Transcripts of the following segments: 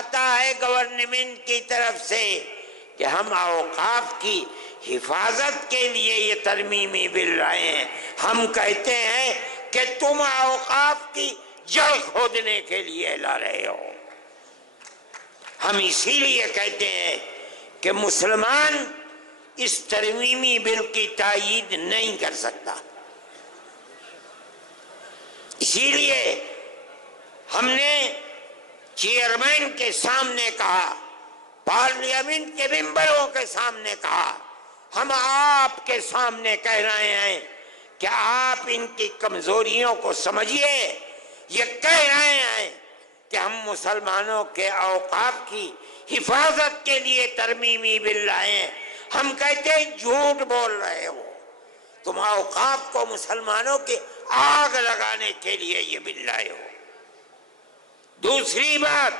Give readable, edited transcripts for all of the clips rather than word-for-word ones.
آتا ہے گورنمنٹ کی طرف سے کہ ہم اوقاف کی حفاظت کے لیے یہ ترمیمی بل لائے ہیں، ہم کہتے ہیں کہ تم اوقاف کی جڑ کھودنے کے لیے لا رہے ہو۔ ہم اسی لیے کہتے ہیں کہ مسلمان اس ترمیمی بل کی تائید نہیں کر سکتا۔ اسی لیے ہم نے چیئرمین کے سامنے کہا، پارلیمنٹ کے ممبروں کے سامنے کہا، ہم آپ کے سامنے کہہ رہے ہیں کہ آپ ان کی کمزوریوں کو سمجھیے۔ یہ کہہ رہے ہیں کہ ہم مسلمانوں کے اوقاف کی حفاظت کے لیے ترمیمی بل لائے ہیں، ہم کہتے ہیں جھوٹ بول رہے ہو، تم اوقاف کو مسلمانوں کی آگ لگانے کے لیے یہ بل لائے ہو۔ دوسری بات،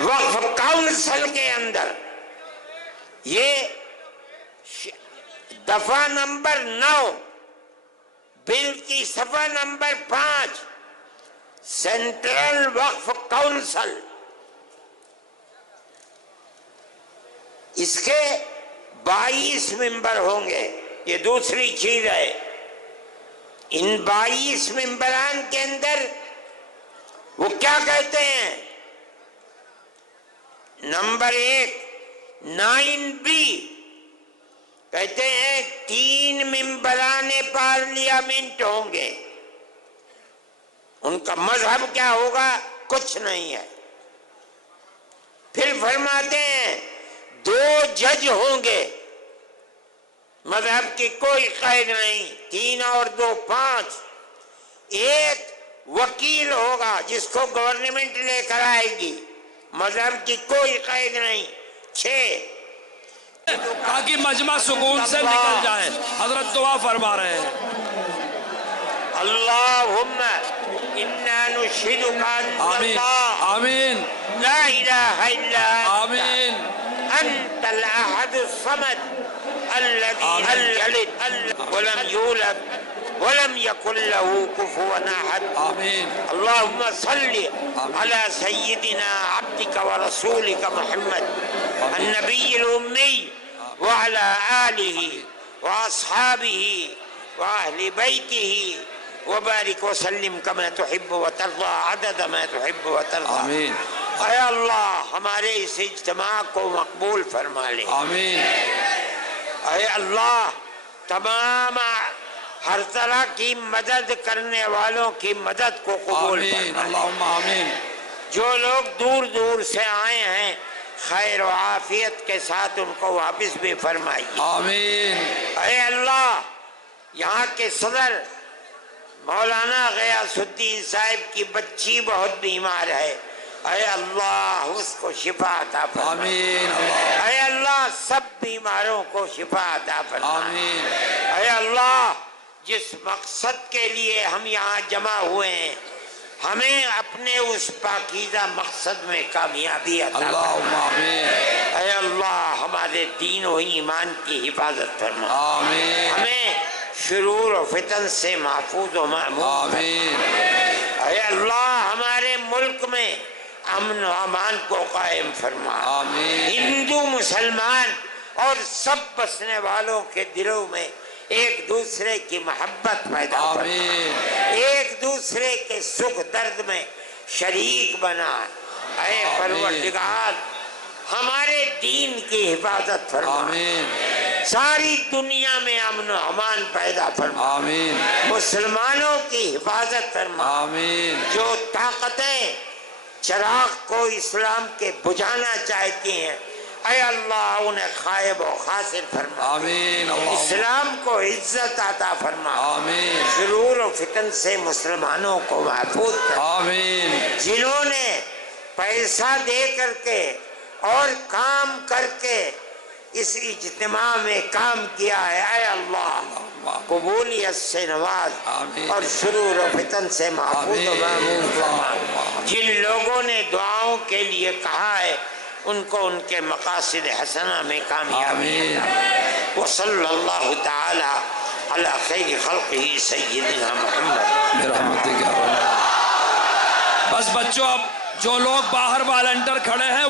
وقف کاؤنسل کے اندر یہ دفعہ نمبر 9 بل کی صفحہ نمبر 5، سینٹرل وقف کاؤنسل، اس کے 22 ممبر ہوں گے۔ یہ دوسری چیز ہے، ان 22 ممبران کے اندر وہ کیا کہتے ہیں؟ نمبر 1 9B کہتے ہیں 3 ممبران پارلیمنٹ ہوں گے، ان کا مذہب کیا ہوگا؟ کچھ نہیں ہے۔ پھر فرماتے ہیں 2 جج ہوں گے، مذہب کی کوئی قید نہیں، 3 اور 2 5۔ 1 وکیل ہوگا جس کو گورنمنٹ لے کر آئے گی، مذہب کی کوئی قید نہیں۔ 6 تاکہ مجمع سکون سے نکل جائے، حضرت دعا فرما رہے ہیں۔ اللہم انا نشہدک ان آمین آمین لا الہ الا آمین انت الاحد الصمد الذي لم يلد ولم يولد ولم يكن له كفوا احد۔ آمین اللهم صل على سيدنا عبدك ورسولك محمد النبي الأمي وعلى آله وأصحابه وأهل بيته وبارك وسلم كما تحب وترضى عدد ما تحب وترضى۔ آمین اے اللہ ہمارے اس اجتماع کو مقبول فرما لے۔ آمین اے اللہ تمام ہر طرح کی مدد کرنے والوں کی مدد کو قبول آمین فرما لے۔ اللہم آمین۔ جو لوگ دور دور سے آئے ہیں خیر و عافیت کے ساتھ ان کو واپس بھی فرمائیے۔ آمین۔ اے اللہ یہاں کے صدر مولانا غیاث الدین صاحب کی بچی بہت بیمار ہے، اے اللہ اس کو شفا عطا فرما۔ آمین۔ اے اللہ سب بیماروں کو شفا عطا فرما۔ آمین۔ اے اللہ جس مقصد کے لیے ہم یہاں جمع ہوئے ہیں ہمیں اپنے اس پاکیزہ مقصد میں کامیابی عطا فرما۔ اللہم آمین۔ اے اللہ ہمارے دین و ایمان کی حفاظت فرما۔ آمین۔ ہمیں شرور و فتن سے محفوظ و معمون فرما۔ آمین۔ اے اللہ ہمارے ملک میں امن و امان کو قائم فرما۔ آمین۔ ہندو مسلمان اور سب بسنے والوں کے دلوں میں ایک دوسرے کی محبت پیدا فرما۔ آمین۔ ایک دوسرے کے سکھ درد میں شریک بنا۔ اے پروردگار ہمارے دین کی حفاظت فرما۔ آمین۔ ساری دنیا میں امن و امان پیدا فرما۔ آمین۔ مسلمانوں کی حفاظت فرما۔ آمین۔ جو طاقتیں چراغ کو اسلام کے بجھانا چاہتی ہیں اے اللہ انہیں خائب و خاسر فرما۔ آمین۔ اسلام کو عزت عطا فرما۔ آمین۔ شرور و فتن سے مسلمانوں کو محفوظ کر۔ آمین۔ جنہوں نے پیسہ دے کر کے اور کام کر کے اس اجتماع میں کام کیا ہے اے اللہ قبولیت سے نواز آمین۔ اور شرور و فتن سے محفوظ و معمون فرما۔ جن لوگوں نے دعاؤں کے لیے کہا ہے ان کو ان کے مقاصد حسنہ میں کامیابی آمین۔ عطا۔ وصلی اللہ تعالی علی خیر خلقہ سیدنا محمد برحمتک یا رب۔ بس بچوں، اب جو لوگ باہر والنٹر کھڑے ہیں